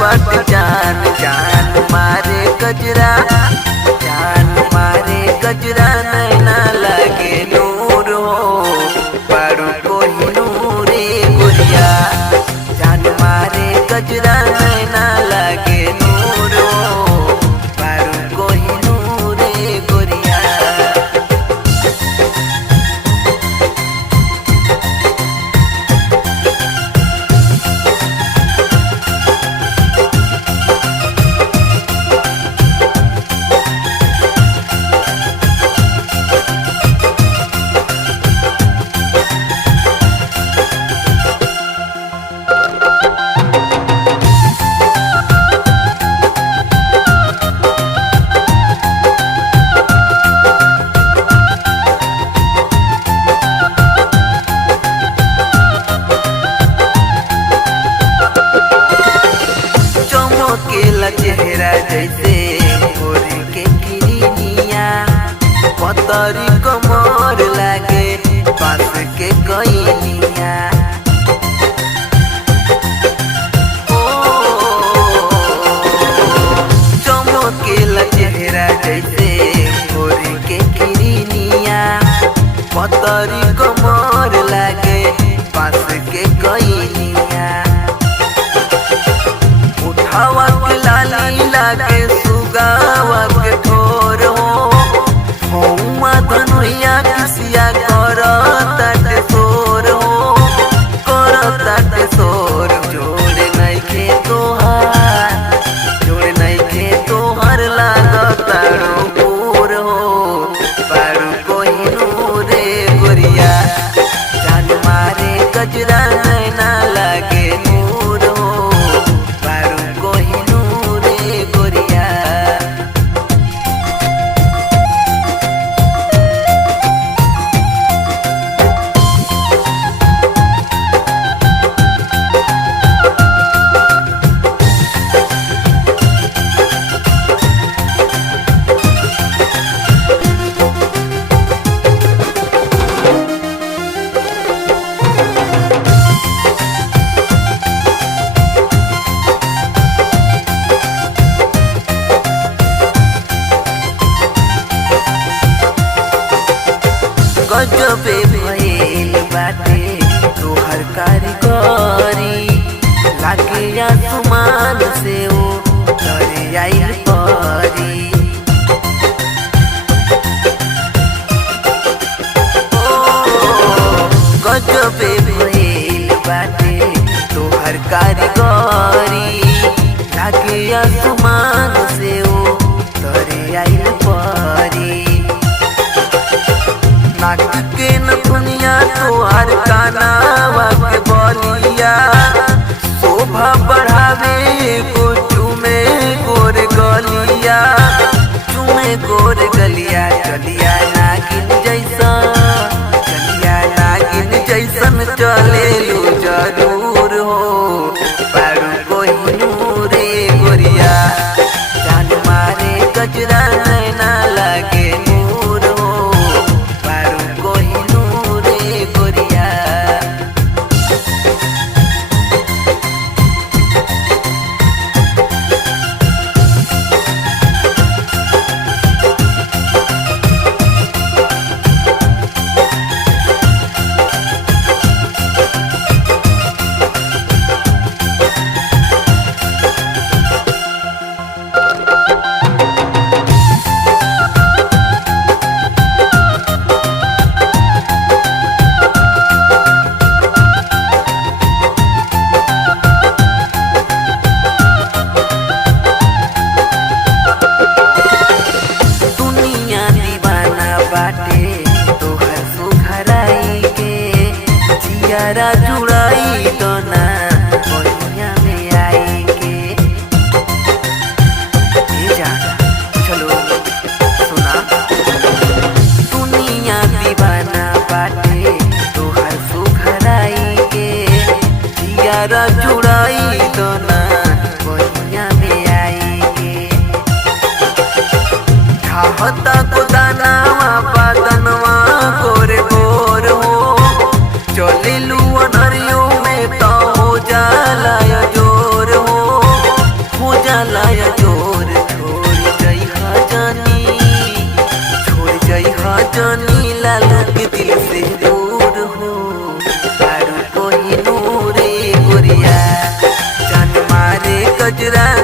बट जान जान मारे गजरा, जान मारे गजरा नैना लगे नूर हो पारू कोई नूरे गोरिया, जान मारे गजरा नैना लगे नूर हो पारू कोई नूरे गोरिया। चेहरा जैसे भोर के किरनिया, पतरी कमर लागे पास के कइनिया। चमकेला चेहरा जैसे भोर के किरनिया, पतरी कमर लागे पास के कइनिया। उठावा के लाली लागे सुगावा के ठोर हो हौवा धनुया किसिया करताटे सोर हो करताटे सोर। जोड़े नइखे तोहार, जोड़े नइखे तोहार लागताड़ो पूर हो पारू कोई नूरे गोरिया, जान मारे गजरा नैना लागे नूर हो पारू कोई नूरे गोरिया। गजबे भइल बाटे तोहर कारीगरी, लागे आसमान से ओ तरे आइल परी। गजबे भइल बाटे तोहर कारीगरी, लागे आसमान से ओ तरे आइल परी। नाक के नथुनिया तोहार कानावा के बलिया, शोभा बढ़ावे को चूमे गोर गलिया, चूमे गोर गलिया। चलिया नागिन जैसन, चलिया नागिन जैसन चले लू जरूर हो पारू कोई नूरे गोरिया, जान मारे गजरा नैना लागे नूर हो पारू कोई नूरे गोरिया। गजरा